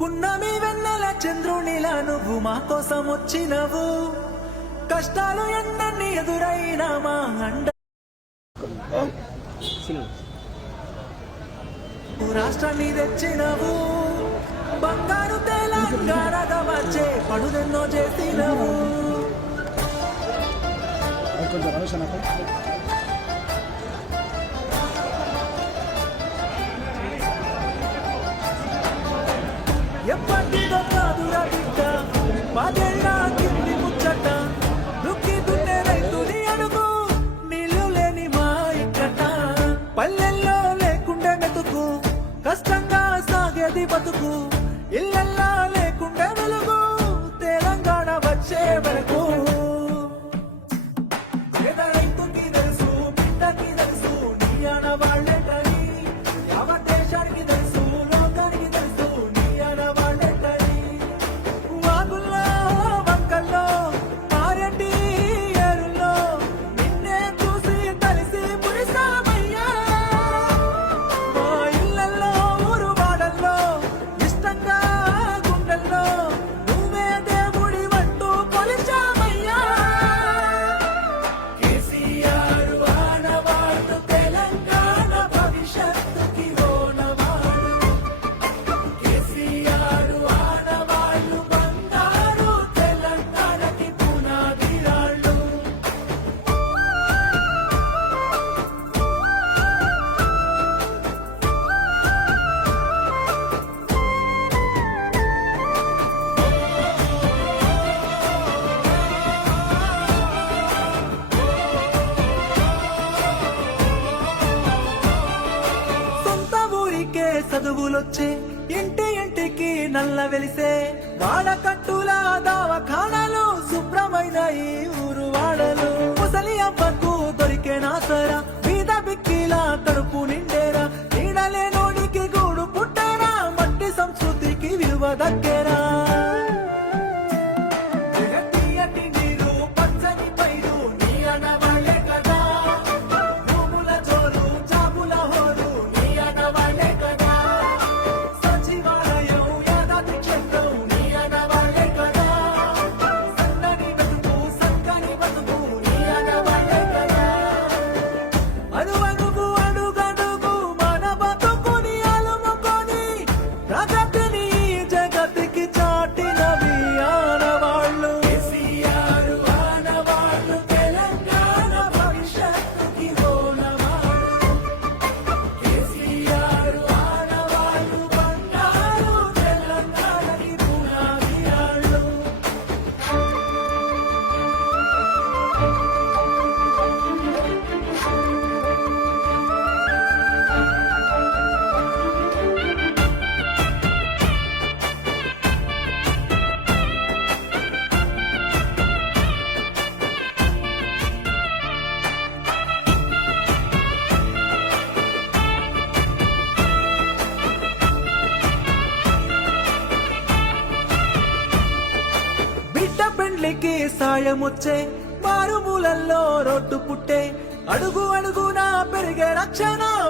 పున్నమి వెన్నెల చంద్రునిలా నువ్వు మా కోసం వచ్చినవు, కష్టాలు ఎన్నన్ని ఎదురైనా మా అండ. రాష్ట్రాన్ని తెచ్చినవు, బంగారు తెలంగాణగా వచ్చే పనులెన్నో చేసినవు. ఎప్పటిదో కాదురా బిడ్డ, పదేళ్ళ కింది ముచ్చట, దుక్కి దున్నే రైతుని అడుగు, నీళ్లు లేని మా ఇక్కట. పల్లెల్లో లేకుండే మెతుకు, కష్టంగా సాగేది బతుకు, ఇళ్ళల్లా లేకుండే వెలుగు, తెలంగాణ వచ్చే వరకు. పేద రైతుకి తెలుసు, బిడ్డకి తెలుసు, నీ ఆడవాళ్ళేటని, యావత్ దేశానికి తెలుసు, లోకానికి తెలుసు, నీ ఆడవాళ్ళేటని. వాగుల్లో వంకల్లో పారెడ్డి ఏరుల్లో నిన్నే చూసి కలిసి పురిసామయ్యా. మా ఇళ్ళల్లో ఊరు వాడల్లో ఇష్టంగా గుండెల్లో నువ్వే దేవుడి వంటూ కొలిచామయ్యా. కేసీఆర్ ఆనవాడు, తెలంగాణ భవిష్యత్తుకి ఓనవాడు. కేసీఆర్ ఆనవాళ్ళు, బంగారు తెలంగాణకి పునాది రాళ్ళు. సొంత ఊరికే చదువులొచ్చే, ఇంటి ఇంటికి నల్ల వెలిసే, వాడకట్టుల దవాఖానాలు శుభ్రమైన ఈ ఊరు వాడలు. ముసలి అవ్వకు దొరికే నాసరా, బీద బిక్కిలా కడుపు నిండేరా, నీడలే నోడికి గూడు పుట్టేరా, మట్టి సంస్కృతికి విలువ దక్కేరా. జగత్తీయటి నీరు, పచ్చని పైరు, నీ ఆడవాళ్ళే కదా. భూముల జోరు, జాబుల హోరు, నీ ఆడవాళ్ళే కదా. సచివాలయం, యాదాద్రి క్షేత్రం, నీ ఆడవాళ్ళే కదా. సన్నని బతుకు, సక్కని బతుకు, నీ ఆడవాళ్ళే కదా. అణువణువు, అడుగడుగు మన బతుకుని అలుముకొని, ప్రగతిని ఈ జగతికి చాటినవి ఆనవాళ్ళు. కేసీఆర్ ఆనవాళ్ళు, తెలంగాణ భవిష్యత్తుకి ఓనవాళ్ళు. కేసీఆర్ ఆనవాళ్ళు, బంగారు తెలంగాణకి పునాది రాళ్ళు. బిడ్డ పెండ్లికి సాయమొచ్చే, మారుమూలల్లో రోడ్డు పుట్టే, అడుగు అడుగునా పెరిగే రక్షణ,